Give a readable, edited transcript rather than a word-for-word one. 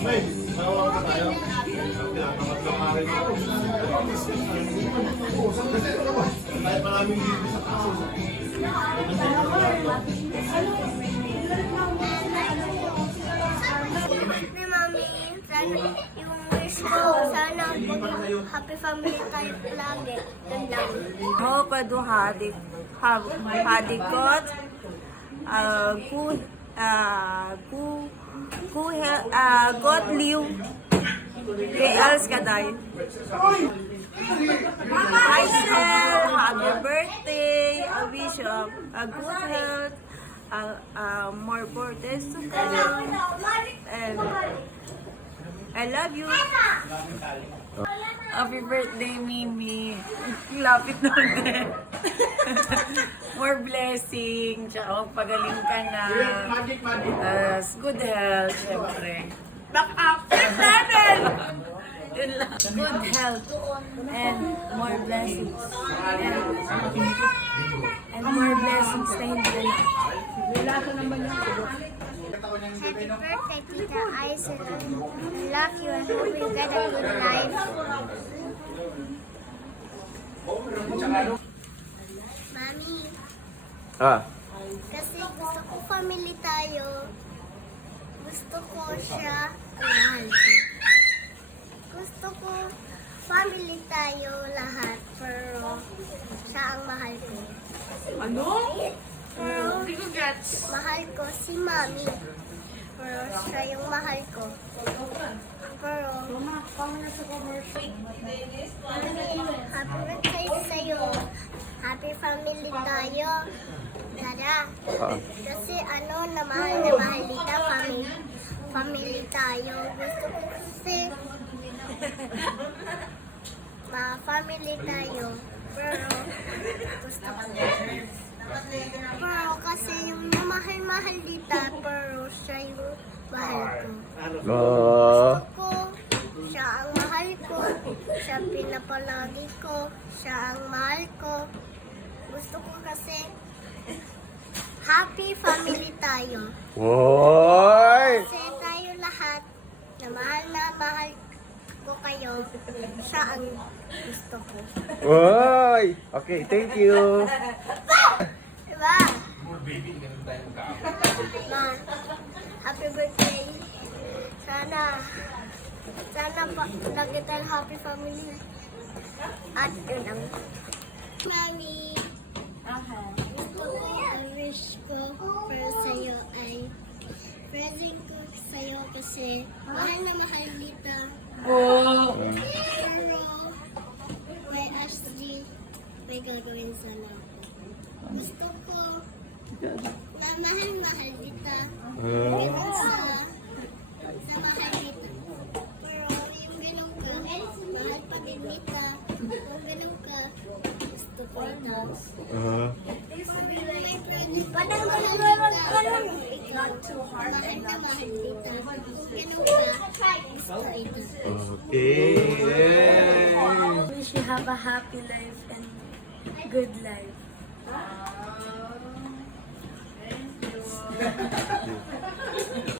May, nawawa ka tayo. Tinatamad lang nga rin ako. Tayo pa namin dito sa kaso. Ni Mami, sana yung wish ko, sana maging happy family tayo lagi. Yun lang. Hope du hadikot God live kay else kaday. Myself, happy birthday. I wish you a good health, more birthdays to come, and I love you. Happy birthday, Mimi. Lapit na ulit. More blessing. Tsaka magpagaling ka na. Good health, syempre. Back up! Yun lang. Good health. And more blessings. And more blessings na hindi na lang. Happy birthday, Tita Aisel. I love you and hope you get a good life. Mami, kasi gusto ko family tayo. Gusto ko siya mahal ko. Gusto ko family tayo lahat, pero siya ang mahal ko. Ano? Pero Hindi ko gets. mahal ko si Mami. Pero siya yung mahal ko. Pero Mami, happy birthday sa'yo. Happy family tayo. Tara. Kasi na mahal kita, family tayo. Gusto ko kasi family tayo. Pero gusto ko. Pero kasi yung mahal dita, pero siya yung mahal ko. Gusto ko, siya ang mahal ko. Siya pinapalagi ko. Siya ang mahal ko. Gusto ko kasi happy family tayo. Woy! Kasi tayo lahat na mahal ko kayo. Siya ang gusto ko. Woy! Okay, thank you. Diba? Ma, happy birthday. Sana pa lagi tayong happy family. At yun ang Mami. Ang wish ko para sa'yo ay present ko sa'yo kasi mahal na mahal dito. Oh. Pero may Ashley, may gagawin sana. Gusto ko na mahal dito. Ganun sa mahal dito. Pero yung ganun ka, mahal pa din dito. Kung ganun ka, gusto ko ito. Padang not too hard and not too dito. Kung ganun ka, gusto ito. Okay. Yay! Wish you have a happy life and good life. Thank you.